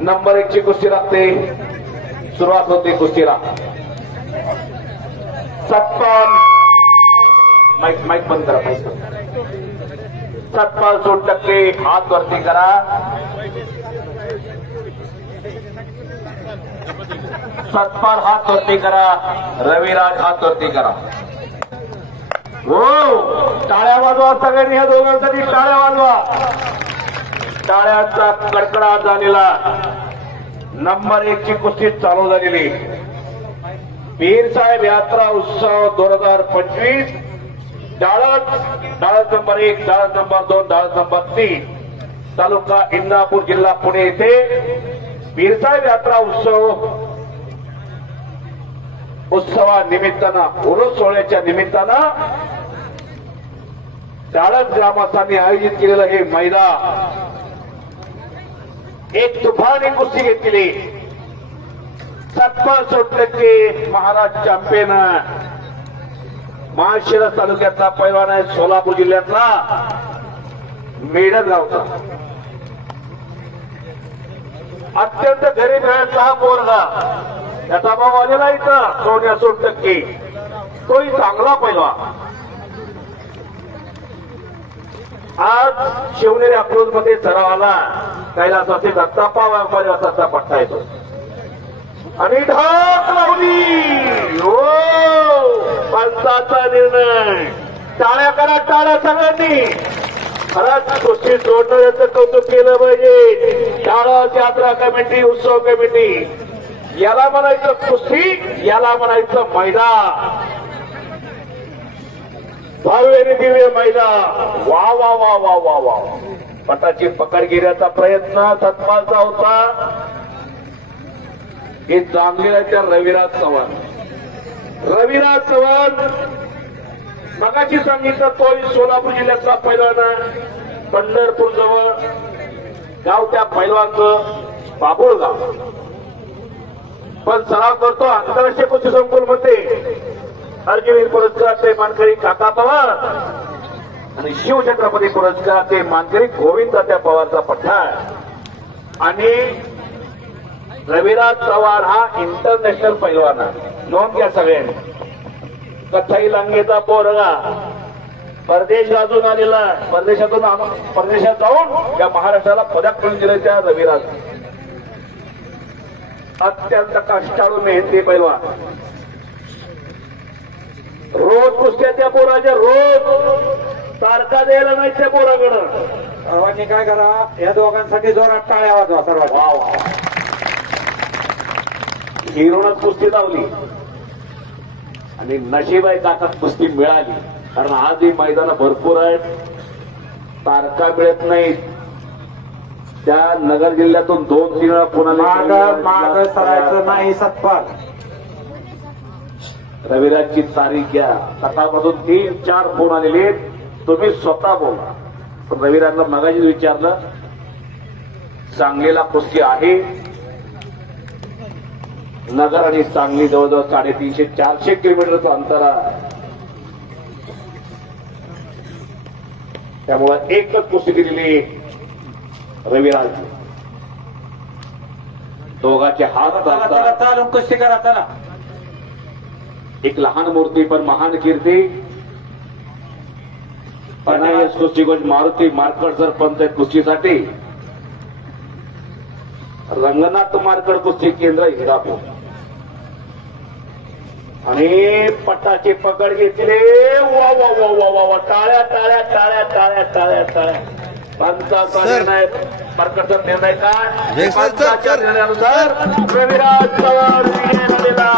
Number 1 ची कुस्ती लागते. सुरुवात होते कुस्तीला. सत्पाल माईक बंद करा. सत्पाल 60% हात वरती करा. सत्पाल हात वरती करा. रविराज हात वरती करा. हो, टाळ्या वाजवा सगळ्यांनी. ह्या दोघांसाठी टाळ्या वाजवा. टाळ्यांचा कडकडाट झालेला. नंबर 1 ची कुस्ती चालू झालेली. पीरसाहेब यात्रा उत्सव 2025. डाळत नंबर 1, डाळत नंबर 2, डाळत नंबर 3, तालुका इंदापूर, जिल्हा पुणे येथे पीरसाहेब यात्रा उत्सवानिमित्तानं, उरूस सोहळ्याच्या निमित्तानं डाळत ग्रामस्थांनी आयोजित केलेलं हे मैदान एक तुफानी कुस्ती घेतली. सत्पाल 60% महाराज चॅम्पियन. माळशिरस तालुक्यातला पैलवान आहे. सोलापूर जिल्ह्यातला मेडल गावचा. अत्यंत गरीब घरातला हा पोरगा. त्याचा भाऊ आलेला इथं सोन्या 60%. तोही चांगला पैलवान. आज शिवनेरी अप्रोच मध्ये सरावाला कैलासाचे दत्ताप्पा पैलवानाचा पट्टा येतो आणि ढाक लावली. हो, पंचाचा निर्णय. टाळ्या करा, टाळ्या सगळ्यांनी. खरंच कुस्ती जोडणाऱ्याचं कौतुक केलं पाहिजे. डाळत यात्रा कमिटी, उत्सव कमिटी. याला म्हणायचं कुस्ती, याला म्हणायचं मैदान. भव्य दिव्य मैदान. वा वा वा वा वा वा. पटाची पकड घेण्याचा प्रयत्न सत्पालचा होता. हे जांभलेच्या रविराज चव्हाण. रविराज चव्हाण मगाशी सांगितलं तो सोलापूर जिल्ह्यातला पैलवान. पंढरपूर जवळ गाव त्या पैलवानचं बाबुळगाव. पण सराव करतो आंतरराष्ट्रीय कुस्ती संकुलमध्ये. अर्जुन पुरस्काराचे मानकरी काका पवार आणि शिवछत्रपती पुरस्काराचे मानकरी गोविंद तात्या पवारचा पट्टा आहे. आणि रविराज चव्हाण हा इंटरनॅशनल पैलवान आहे. नोंद घ्या सगळ्यांनी. कथाई लांगेचा पोरगा परदेश गाजून आलेला. परदेशात जाऊन या महाराष्ट्राला पदक मिळून दिले त्या रविराज. अत्यंत कष्टाळू मेहनती पैलवान. रोज कुस्त्या त्या पोराच्या. रोज तारखा द्यायला नाही त्या पोराकडं. सर्वांनी काय करा, या दोघांसाठी जोरात टाळ्या वाजवा सर्वांनी. वा वा. हिरोनच कुस्ती लावली आणि नशीब आहे काकात कुस्ती मिळाली. कारण आज ही मैदानं भरपूर आहेत. तारखा मिळत नाहीत. त्या नगर जिल्ह्यातून 2-3 वेळा पुन्हा माग सरायचं नाही. सत्पाल रविराजची तारीख घ्या. सकाळपासून 3-4 फोन आलेले. तुम्ही स्वतः बोला. पण रविराजला मगाशीच विचारलं. सांगलीला कुस्ती आहे. नगर आणि सांगली जवळजवळ 350-400 किलोमीटरचं अंतर आहे. त्यामुळे एकच कुस्ती दिलेली रविराज. दोघांचे हात चालून कुस्ती करा. चला. एक लहान मूर्ती पण महान कीर्ती. पनायस कुस्तीगोज मारुती मार्कड सरपंच कुस्तीसाठी. रंगनाथ मार्कड कुस्ती केंद्र इंदापूर. आणि पट्टाची पकड घेतली. वा वा वा वा वा वा. टाळ्या टाळ्या टाळ्या टाळ्या टाळ्या टाळ्या. पंचाचा निर्णय, मार्कडचा निर्णय काय? पंचाच्या निर्णयानुसार रविराज चव्हाण विजय झालेला.